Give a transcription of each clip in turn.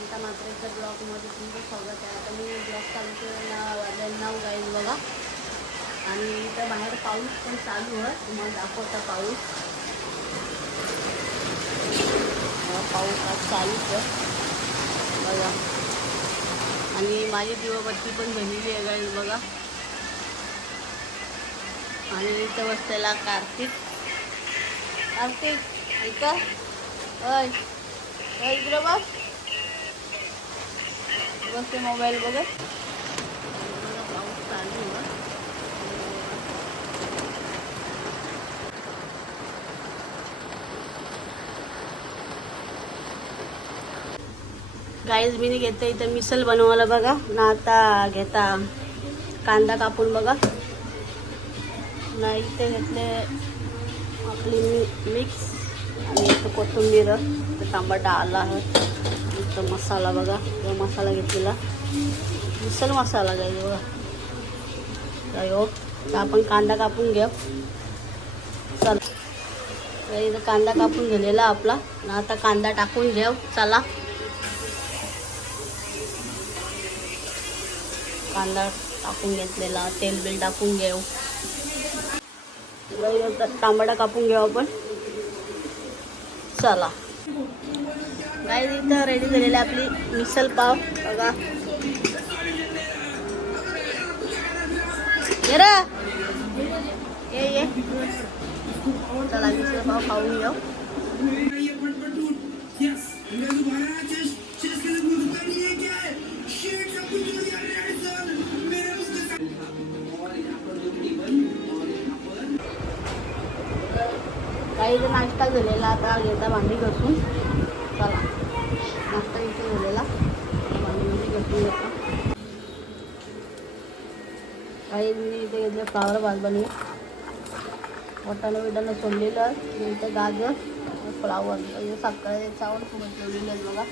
ममता मात्रेच्या ब्लॉगमध्ये तुमचं स्वागत आहे. आता मी ब्लॉग चालू केला नाव गाईज बघा. आणि इथं बाहेर पाऊस पण चालू आहे. तुम्हाला दाखवता पाऊस. पाऊस आज चालूच आहे. बघा. आणि माझी दिवाबत्ती पण झालेली आहे गाईल बघा. आणि इथं बसलेला कार्तिक. कार्तिक ऐका ऐ इकडं बसते मोबाईल बघत. बघा, पाऊस चालू गाईज मी घेते इथं मिसल बनवायला बघा. ना आता घेता कांदा कापून बघा. ना इथे घेतले आपली मी मिक्स आणि इथं कोथिंबीर इथं टमाटा आला आहे. तो मसाला बघा तो मसाला घेतलेला. मिसल मसाला गाई बघा. हो. तर आपण कांदा कापून घ्या चला. तर इथं कांदा कापून घेलेला आपला. आता कांदा टाकून घ्या चला. कांदा टाकून घेतलेला. तेल बिल टाकून घेऊ. आता तांबडा कापून घेऊ आपण. चला. गाई इथं रेडी झालेली आपली मिसल पाव. बघा. ये रे. ये ये. चला मिसल पाव खाऊन घेऊ. काही जण नाश्ता झालेला आता. घेता भांडी घसून चला नाश्ता इथे झालेला भांडी भांडी घासून घेता आहे. मी इथे घेतलं फ्लावर भाजबानी वटाणं बिटाणं सोडलेलं. आहे इथं गाजर फ्लावर. म्हणजे सकाळी चावल ठेवलेलं आहे बघा.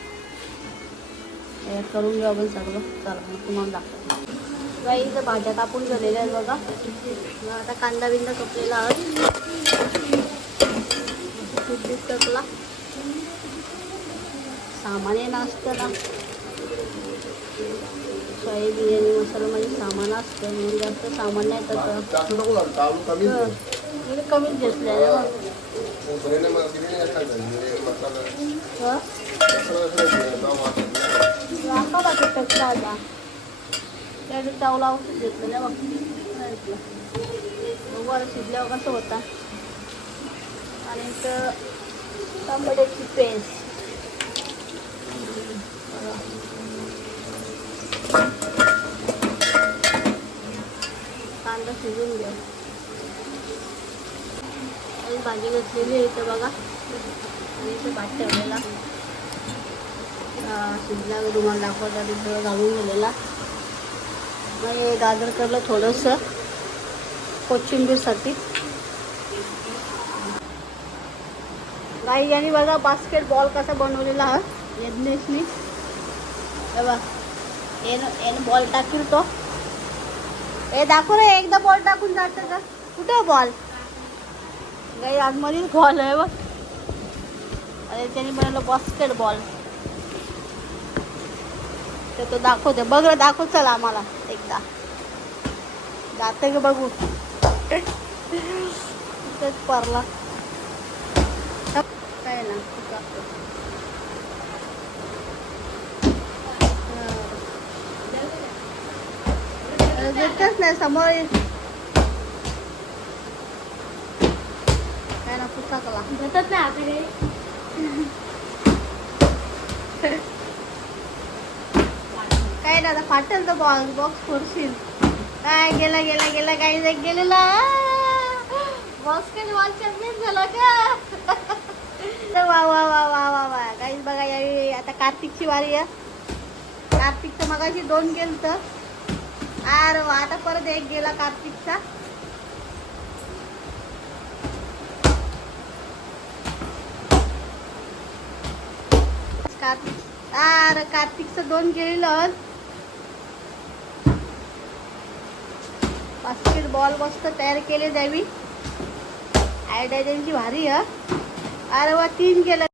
तयार करून घेऊ आपण सगळं चला मग तुम्हाला दाखवतो. काही इथं भाज्या कापून झालेल्या आहेत बघा. आता कांदा बिंदा कपलेला आहे. सामान्य टाकला ना शाही बिर्याणी मसाला म्हणजे सामान असतं. म्हणून जास्त सामान नाही हं. मी कमीच घेतलं आहे. राखा बाकी टक्का आता त्यासाठी चावला औषध घेतलं ना बघ. आता शिजल्यावर कसं होता? आणि इथं टमाट्याची पेस्ट कांदा शिजून घ्या. आणि भाजी घातलेली आहे इथं बघा. आणि इथं भात ठेवलेला. शिजला तुम्हाला दाखवता. तिथं घालून गेलेला मग गाजर करलं थोडंसं कोथिंबीरसाठी. गाई यांनी बघा बास्केट बॉल कसा बनवलेला हा. यज्ञेशनी बघा बघ. एन यानं बॉल टाकील तो. हे दाखव रे एकदा बॉल टाकून जातं का? कुठं बॉल गाई आतमध्येच बॉल आहे बघ. अरे त्यांनी बनवलं बास्केट बॉल ते तो दाखवते बघ रे दाखव चला आम्हाला एकदा. जाते का बघू. तेच परला काय ना देतच नाही समोर. काय ना पुस्तकाला भेटत नाही आपल्याकडे. काय दादा फाटेल तर बॉक्स बॉक्स फोडशील काय गेला गेला गेला काही एक गेलेला. बॉक्स काही बॉल चॅम्पियन झाला का? वा वा वा वा वा वा. काही बघा यावेळी आता कार्तिकची वारी आहे. कार्तिकचं मगाशी दोन गेलं तर अरे वा आता परत एक गेला कार्तिकचा. कार्तिक अरे कार्तिकचं दोन गेलेलं. बास्केट बॉल मस्त तयार केले द्यावी आयडायजनची भारी आहे अरे वा तीन गेलं